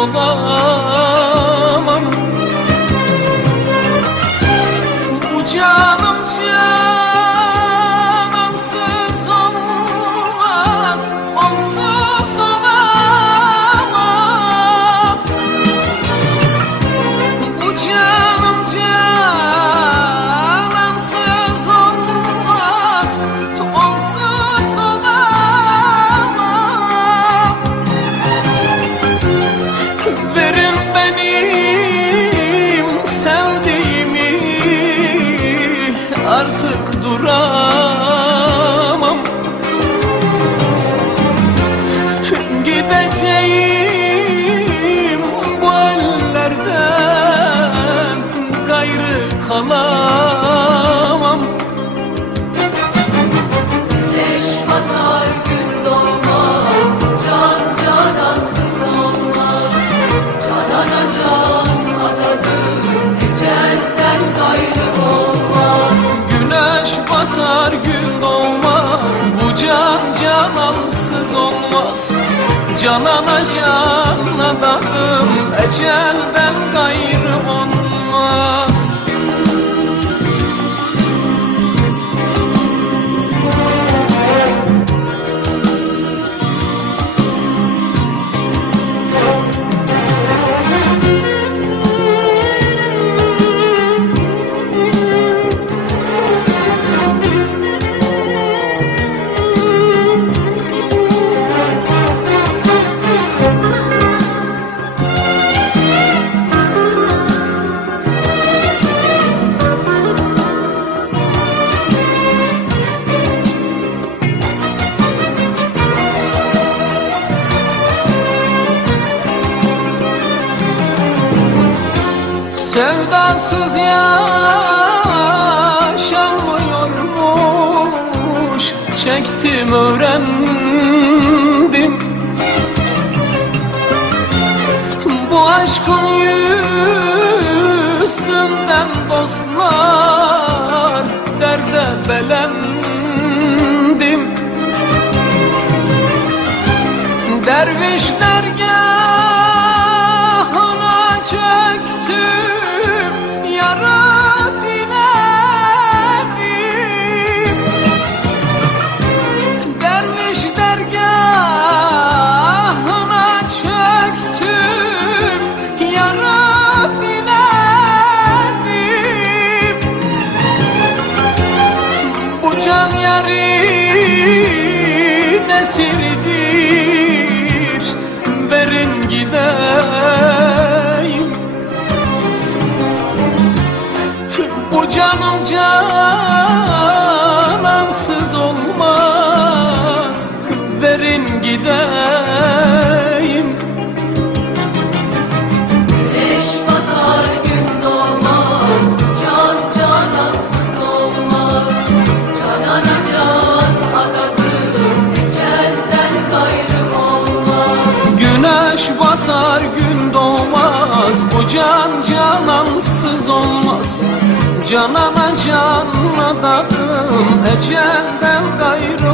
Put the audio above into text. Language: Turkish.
olamam. Bu canım canansız artık duramam batar gün doğmaz Bu can canansız olmaz. Canana can adadım Ecelden gayrı olmaz Sevdasız yaşanmıyormuş. Çektim öğrendim. Bu aşkın yüzünden dostlar Derde belendim. Derviş dergahına Bu can yarın esiridir Verin gideyim. Bu canım canansız olmaz. Verin gideyim gün doğmaz Bu can canansız olmaz. Canana can adadım Ecelden gayrı